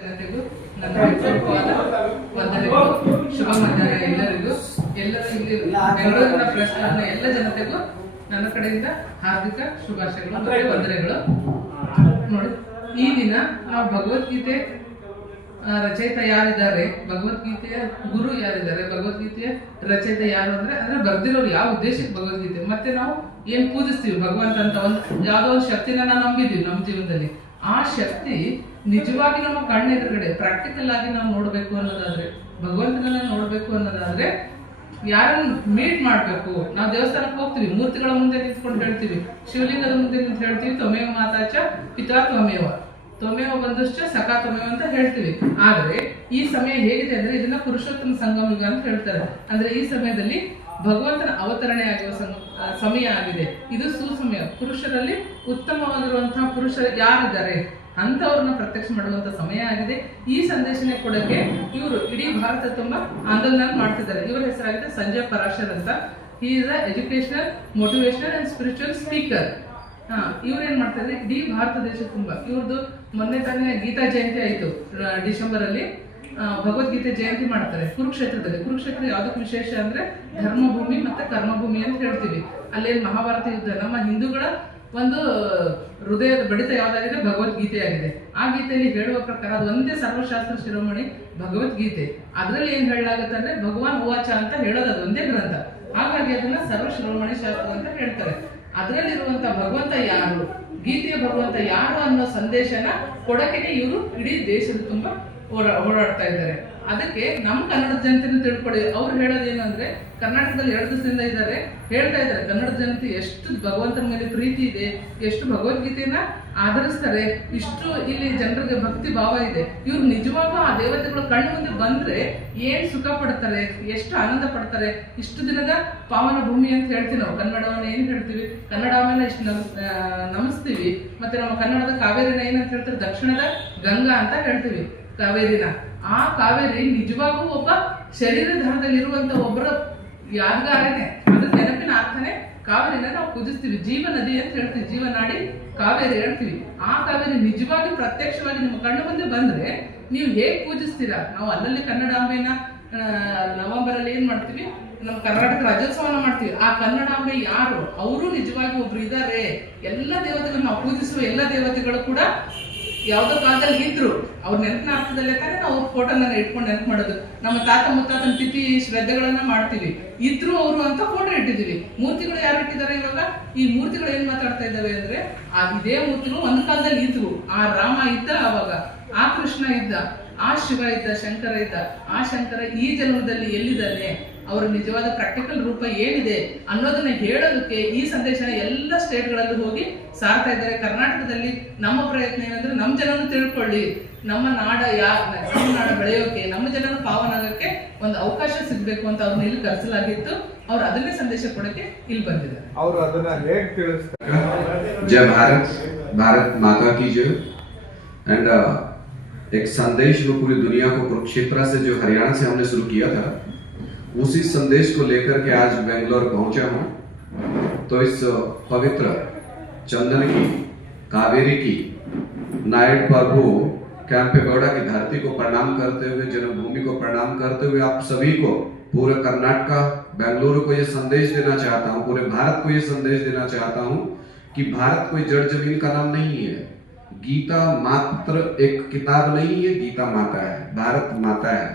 ಜನತೆಗೂ ನನ್ನ ಹೃತ್ಪೂರ್ವಕವಾದ ವಂದನೆಗಳು, ಶುಭ ಮಧ್ಯಾಹ್ನ ಎಲ್ಲರಿಗೂ. ಎಲ್ಲರೂ ಇಲ್ಲಿ ಬೆಂಗಳೂರಿನ ಪ್ರಶ್ನೆ ಎಲ್ಲ ಜನತೆಗೂ ನನ್ನ ಕಡೆಯಿಂದ ಹಾರ್ದಿಕ ಶುಭಾಶಯಗಳು ಮತ್ತು ವಂದನೆಗಳು. ನೋಡಿ, ಈ ದಿನ ನಾವು ಭಗವದ್ಗೀತೆ ರಚಯಿತ ಯಾರಿದ್ದಾರೆ, ಭಗವದ್ಗೀತೆಯ ಗುರು ಯಾರಿದ್ದಾರೆ, ಭಗವದ್ಗೀತೆಯ ರಚಯಿತ ಯಾರು ಅಂದ್ರೆ ಬರ್ದಿರೋರು ಯಾವ ಉದ್ದೇಶಕ್ಕೆ ಭಗವದ್ಗೀತೆ, ಮತ್ತೆ ನಾವು ಏನ್ ಪೂಜಿಸ್ತೀವಿ ಭಗವಂತ ಅಂತ ಒಂದು ಯಾವ್ದೋ ಒಂದು ಶಕ್ತಿನ ನಾವು ನಂಬಿದೀವಿ ನಮ್ಮ ಜೀವನದಲ್ಲಿ. ಆ ಶಕ್ತಿ ನಿಜವಾಗಿ ನಮ್ಮ ಕಣ್ಣೆದುರುಗಡೆ ಪ್ರಾಕ್ಟಿಕಲ್ ಆಗಿ ನಾವು ನೋಡ್ಬೇಕು ಅನ್ನೋದಾದ್ರೆ, ಭಗವಂತನನ್ನ ನೋಡ್ಬೇಕು ಅನ್ನೋದಾದ್ರೆ ಯಾರನ್ನು ಮೀಟ್ ಮಾಡ್ಬೇಕು. ನಾವು ದೇವಸ್ಥಾನಕ್ಕೆ ಹೋಗ್ತೀವಿ, ಮೂರ್ತಿಗಳ ಮುಂದೆ ನಿಂತ್ಕೊಂಡು ಹೇಳ್ತೀವಿ, ಶಿವಲಿಂಗದ ಮುಂದೆ ನಿಂತು ಹೇಳ್ತೀವಿ ತ್ವಮೇವ ಮಾತಾಚ ಪಿತಾ ತ್ವಮೇವ, ತ್ವಮೇವ ಬಂದಶ್ಚ ಸಖಾ ತ್ವಮೇವ ಅಂತ ಹೇಳ್ತೀವಿ. ಆದ್ರೆ ಈ ಸಮಯ ಹೇಗಿದೆ ಅಂದ್ರೆ ಇದನ್ನ ಪುರುಷೋತ್ತಮ ಸಂಗಮ ಯುಗ ಅಂತ ಹೇಳ್ತಾರೆ. ಅಂದ್ರೆ ಈ ಸಮಯದಲ್ಲಿ ಭಗವಂತನ ಅವತರಣೆ ಆಗುವ ಸಮಯ ಆಗಿದೆ. ಇದು ಸುಸಮಯ. ಪುರುಷರಲ್ಲಿ ಉತ್ತಮವಾಗಿರುವಂತಹ ಪುರುಷರು ಯಾರಿದ್ದಾರೆ ಅಂತವ್ರನ್ನ ಪ್ರತ್ಯಕ್ಷ ಮಾಡುವಂತ ಸಮಯ ಆಗಿದೆ. ಈ ಸಂದೇಶನ ಕೊಡಕ್ಕೆ ಇವರು ಇಡೀ ಭಾರತ ತುಂಬಾ ಆಂದೋಲನ ಮಾಡ್ತಿದ್ದಾರೆ. ಇವರ ಹೆಸರಾಗಿದೆ ಸಂಜಯ್ ಪರಾಶರ್ ಅಂತ. He is a educational, motivational and spiritual speaker. ಇವ್ರು ಏನ್ ಮಾಡ್ತಾರೆ, ಇಡೀ ಭಾರತ ದೇಶ ತುಂಬಾ ಇವ್ರದ್ದು ಮೊನ್ನೆ ತಾನೇ ಗೀತಾ ಜಯಂತಿ ಆಯ್ತು ಡಿಸೆಂಬರ್ ಅಲ್ಲಿ. ಭಗವದ್ಗೀತೆ ಜಯಂತಿ ಮಾಡ್ತಾರೆ ಕುರುಕ್ಷೇತ್ರದಲ್ಲಿ. ಕುರುಕ್ಷೇತ್ರ ಯಾವ್ದಕ್ಕೆ ವಿಶೇಷ ಅಂದ್ರೆ ಧರ್ಮಭೂಮಿ ಮತ್ತೆ ಕರ್ಮಭೂಮಿ ಅಂತ ಹೇಳ್ತೀವಿ. ಅಲ್ಲೇನ್ ಮಹಾಭಾರತ ಯುದ್ಧ, ನಮ್ಮ ಹಿಂದೂಗಳ ಒಂದು ಹೃದಯದ ಬಡಿತ ಯಾವ್ದಾಗಿದೆ, ಭಗವದ್ಗೀತೆ ಆಗಿದೆ. ಆ ಗೀತೆಯಲ್ಲಿ ಹೇಳುವ ಪ್ರಕಾರ ಅದು ಒಂದೇ ಸರ್ವಶಾಸ್ತ್ರ ಶಿರೋಮಣಿ ಭಗವದ್ಗೀತೆ. ಅದ್ರಲ್ಲಿ ಏನ್ ಹೇಳಲಾಗುತ್ತೆ ಅಂದ್ರೆ ಭಗವಾನ್ ಉವಾಚ ಅಂತ ಹೇಳೋದು ಅದು ಒಂದೇ ಗ್ರಂಥ. ಹಾಗಾಗಿ ಅದನ್ನ ಸರ್ವ ಶಿರೋಮಣಿ ಶಾಸ್ತ್ರ ಅಂತ ಹೇಳ್ತಾರೆ. ಅದರಲ್ಲಿರುವಂತ ಭಗವಂತ ಯಾರು, ಗೀತೆಯ ಭಗವಂತ ಯಾರು ಅನ್ನೋ ಸಂದೇಶನ ಕೊಡಕ್ಕೆ ಇವರು ಇಡೀ ದೇಶದ ತುಂಬಾ ಓಡಾಡ್ತಾ ಇದ್ದಾರೆ. ಅದಕ್ಕೆ ನಮ್ಮ ಕನ್ನಡದ ಜನತೆಯನ್ನು ತಿಳ್ಕೊಳ್ಳಿ. ಅವ್ರು ಹೇಳೋದೇನು ಅಂದ್ರೆ, ಕರ್ನಾಟಕದಲ್ಲಿ 2 ದಿವಸದಿಂದ ಇದ್ದಾರೆ, ಹೇಳ್ತಾ ಇದ್ದಾರೆ ಕನ್ನಡದ ಜನತೆ ಎಷ್ಟು ಭಗವಂತನ ಮೇಲೆ ಪ್ರೀತಿ ಇದೆ, ಎಷ್ಟು ಭಗವದ್ಗೀತೆಯನ್ನ ಆಧರಿಸ್ತಾರೆ, ಇಷ್ಟು ಇಲ್ಲಿ ಜನರಿಗೆ ಭಕ್ತಿ ಭಾವ ಇದೆ. ಇವ್ರು ನಿಜವಾಗೂ ಆ ದೇವತೆಗಳು ಕಣ್ಣು ಮುಂದೆ ಬಂದ್ರೆ ಏನ್ ಸುಖ ಪಡ್ತಾರೆ, ಎಷ್ಟು ಆನಂದ ಪಡ್ತಾರೆ. ಇಷ್ಟು ದಿನದ ಪಾವನ ಭೂಮಿ ಅಂತ ಹೇಳ್ತೀವಿ ನಾವು. ಕನ್ನಡವನ್ನ ಏನ್ ಹೇಳ್ತೀವಿ, ಕನ್ನಡವನ್ನ ಇಷ್ಟು ನಮಿಸ್ತೀವಿ. ಮತ್ತೆ ನಮ್ಮ ಕನ್ನಡದ ಕಾವೇರಿನ ಏನಂತ ಹೇಳ್ತಾರೆ, ದಕ್ಷಿಣದ ಗಂಗಾ ಅಂತ ಹೇಳ್ತೀವಿ ಕಾವೇರಿನ. ಆ ಕಾವೇರಿ ನಿಜವಾಗೂ ಒಬ್ಬ ಶರೀರಧಾರದಲ್ಲಿರುವಂತ ಒಬ್ಬರ ಯಾದಗಾರನೇ. ಅದ್ರ ನೆನಪಿನ ಅರ್ಥನೇ ಕಾವೇರಿನ ನಾವು ಪೂಜಿಸ್ತೀವಿ. ಜೀವ ನದಿ ಅಂತ ಹೇಳ್ತೀವಿ, ಜೀವನಾಡಿ ಕಾವೇರಿ ಹೇಳ್ತೀವಿ. ಆ ಕಾವೇರಿ ನಿಜವಾಗಿ ಪ್ರತ್ಯಕ್ಷವಾಗಿ ನಿಮ್ಮ ಕಣ್ಣು ಮುಂದೆ ಬಂದ್ರೆ ನೀವು ಹೇಗ್ ಪೂಜಿಸ್ತೀರಾ. ನಾವು ಅಲ್ಲಲ್ಲಿ ಕನ್ನಡಾಂಬೆನ ನವೆಂಬರ್ ಅಲ್ಲಿ ಏನ್ ಮಾಡ್ತೀವಿ, ನಮ್ಮ ಕರ್ನಾಟಕ ರಾಜ್ಯೋತ್ಸವನ ಮಾಡ್ತೀವಿ. ಆ ಕನ್ನಡಾಂಬೆ ಯಾರು, ಅವರು ನಿಜವಾಗಿ ಒಬ್ರು ಇದ್ದಾರೆ. ಎಲ್ಲ ದೇವತೆಗಳು ನಾವು ಪೂಜಿಸುವ ಎಲ್ಲ ದೇವತೆಗಳು ಕೂಡ ಯಾವ್ದೋ ಕಾಲದಲ್ಲಿ ಇದ್ರು, ಅವ್ರ ನೆನಪಿನ ಅರ್ಥದಲ್ಲೇ ತಾನೇ ನಾವು ಫೋಟೋನ ಇಟ್ಕೊಂಡು ನೆನಪು ಮಾಡೋದು. ನಮ್ಮ ತಾತ ಮುತ್ತಾತನ ತಿಥಿ ಶ್ರದ್ಧೆಗಳನ್ನ ಮಾಡ್ತೀವಿ. ಇದ್ರು ಅವರು ಅಂತ ಫೋಟೋ ಇಟ್ಟಿದೀವಿ. ಮೂರ್ತಿಗಳು ಯಾರು ಇಟ್ಟಿದ್ದಾರೆ ಇವಾಗ? ಈ ಮೂರ್ತಿಗಳು ಏನ್ ಮಾತಾಡ್ತಾ ಇದ್ದಾವೆ ಅಂದ್ರೆ, ಇದೇ ಮೂರ್ತಿಗಳು ಒಂದು ಕಾಲದಲ್ಲಿ ಇದ್ವು. ಆ ರಾಮ ಇದ್ದ ಅವಾಗ, ಆ ಕೃಷ್ಣ ಇದ್ದ, ಆ ಶಿವ ಇದ್ದ, ಶಂಕರ ಇದ್ದ. ಆ ಶಂಕರ ಈ ಜನ್ಮದಲ್ಲಿ ಎಲ್ಲಿದ್ದಾನೆ, ಅವರ ನಿಜವಾದ ಪ್ರಾಕ್ಟಿಕಲ್ ರೂಪ ಏನಿದೆ ಅನ್ನೋದನ್ನ ಹೇಳೋದಕ್ಕೆ ಈ ಸಂದೇಶನ ಎಲ್ಲ ಸ್ಟೇಟ್ಗಳಲ್ಲಿ ಹೋಗಿ ಸಾರ್ತಾ ಇದ್ದಾರೆ. ಕರ್ನಾಟಕದಲ್ಲಿ ನಮ್ಮ ಪ್ರಯತ್ನ ಏನಂದ್ರೆ, ನಮ್ಮ ಜನನು ತಿಳ್ಕೊಳ್ಳಿ, ನಮ್ಮ ನಾಡ ನಮ್ಮ ನಾಡ ಬೆಳೆಯೋಕೆ, ನಮ್ಮ ಜನನು ಪಾವನಾಗಕ್ಕೆ ಒಂದು ಅವಕಾಶ ಸಿಗ್ಬೇಕು ಅಂತ ಅವ್ರನ್ನ ಇಲ್ಲಿ ಕರೆಸಲಾಗಿತ್ತು. ಅವ್ರು ಅದನ್ನೇ ಸಂದೇಶ ಕೊಡಕ್ಕೆ ಇಲ್ಲಿ ಬಂದಿದ್ದಾರೆ. ಅವರು ಅದನ್ನ ಹೇಗೆ ತಿಳಿಸ್ತಾರೆ? जय भारत, भारत माता की जय। एंड एक संदेश जो पूरी दुनिया को कुरुक्षेत्र से, जो हरियाणा से हमने शुरू किया था, उसी संदेश को लेकर के आज बेंगलोर पहुंचा हूं। तो इस पवित्र चंदन की, कावेरी की, नायड प्रभु कैंपेगौड़ा की धरती को प्रणाम करते हुए, जन्मभूमि को प्रणाम करते हुए आप सभी को, पूरे कर्नाटक, बेंगलुरु को ये संदेश देना चाहता हूं, पूरे भारत को ये संदेश देना चाहता हूं कि भारत कोई जड़ जमीन का नाम नहीं है। गीता मात्र एक किताब नहीं है, गीता माता है, भारत माता है।